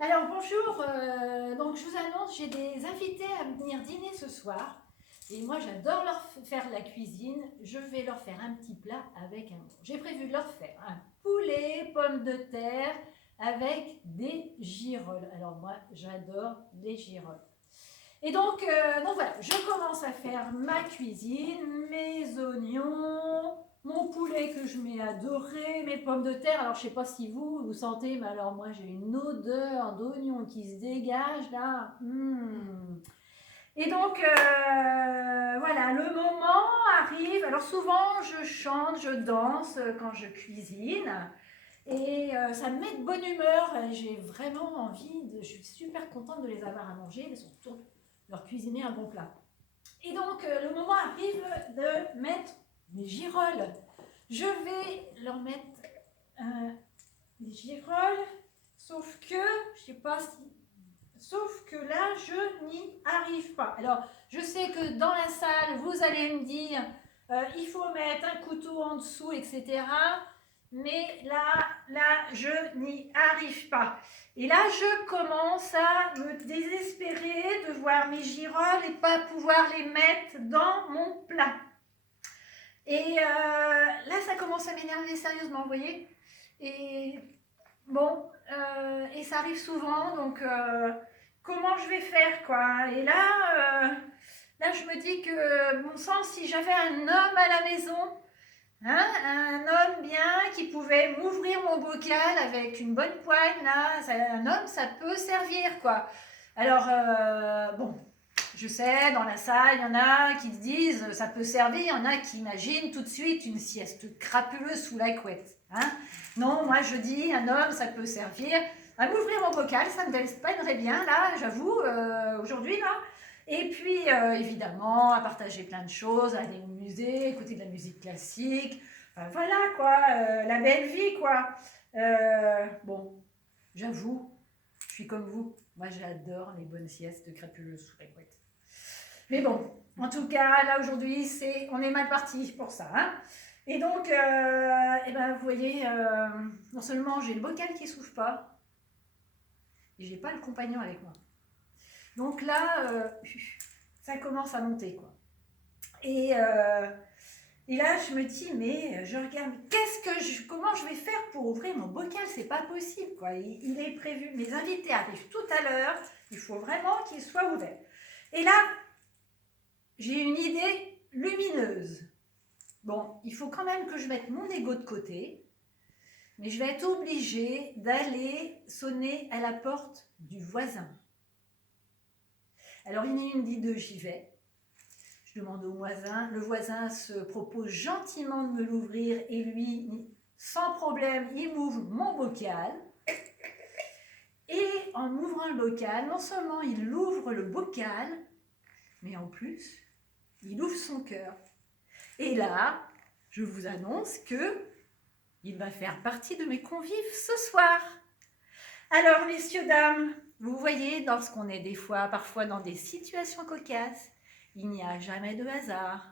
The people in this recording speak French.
Alors bonjour, donc je vous annonce, j'ai des invités à venir dîner ce soir et moi j'adore leur faire la cuisine. Je vais leur faire un petit plat avec un... J'ai prévu de leur faire un poulet, pommes de terre avec des girolles. Alors moi j'adore les girolles. Et donc voilà, je commence à faire ma cuisine, mes oignons, mon poulet que je mets à dorer, mes pommes de terre. Alors je ne sais pas si vous sentez, mais alors moi j'ai une odeur d'oignon qui se dégage là. Et donc voilà, le moment arrive. Alors souvent je chante, je danse quand je cuisine. Et ça me met de bonne humeur. J'ai vraiment je suis super contente de les avoir à manger. Ils sont de leur cuisiner un bon plat. Et donc, le moment arrive de mettre mes girolles. Je vais leur mettre les girolles, sauf que, je sais pas si... Sauf que là, je n'y arrive pas. Alors, je sais que dans la salle, vous allez me dire, il faut mettre un couteau en dessous, etc. Mais là, je n'y arrive pas. Et là, je commence à me désespérer de voir mes girolles et pas pouvoir les mettre dans mon plat. Et là, ça commence à m'énerver sérieusement, vous voyez. Et bon, et ça arrive souvent, donc comment je vais faire, quoi. Et là, je me dis que, bon sang, si j'avais un homme à la maison, hein, un homme bien qui pouvait m'ouvrir mon bocal avec une bonne poigne, là, un homme, ça peut servir, quoi. Alors, bon, je sais, dans la salle, il y en a qui te disent ça peut servir, il y en a qui imaginent tout de suite une sieste crapuleuse sous la couette. Hein. Non, moi je dis, un homme, ça peut servir à m'ouvrir mon bocal, ça me peinerait bien, là, j'avoue, aujourd'hui, là. Et puis, évidemment, à partager plein de choses, à aller au musée, écouter de la musique classique, voilà, quoi, la belle vie, quoi. Bon, j'avoue, je suis comme vous, moi j'adore les bonnes siestes crapuleuses sous la couette. Mais bon, en tout cas, là aujourd'hui, on est mal parti pour ça. Hein. Et donc, eh ben, vous voyez, non seulement j'ai le bocal qui ne s'ouvre pas, et j'ai pas le compagnon avec moi. Donc là, ça commence à monter, quoi. Et là, je me dis, mais je regarde, comment je vais faire pour ouvrir mon bocal? C'est pas possible, quoi. Il est prévu, mes invités arrivent tout à l'heure, il faut vraiment qu'il soit ouvert. Et là, j'ai une idée lumineuse. Bon, il faut quand même que je mette mon ego de côté, mais je vais être obligée d'aller sonner à la porte du voisin. Alors, une dit deux, j'y vais. Je demande au voisin. Le voisin se propose gentiment de me l'ouvrir et lui, sans problème, il m'ouvre mon bocal. Et en ouvrant le bocal, non seulement il ouvre le bocal, mais en plus, il ouvre son cœur. Et là, je vous annonce que il va faire partie de mes convives ce soir. Alors, messieurs, dames, vous voyez, lorsqu'on est parfois dans des situations cocasses, il n'y a jamais de hasard.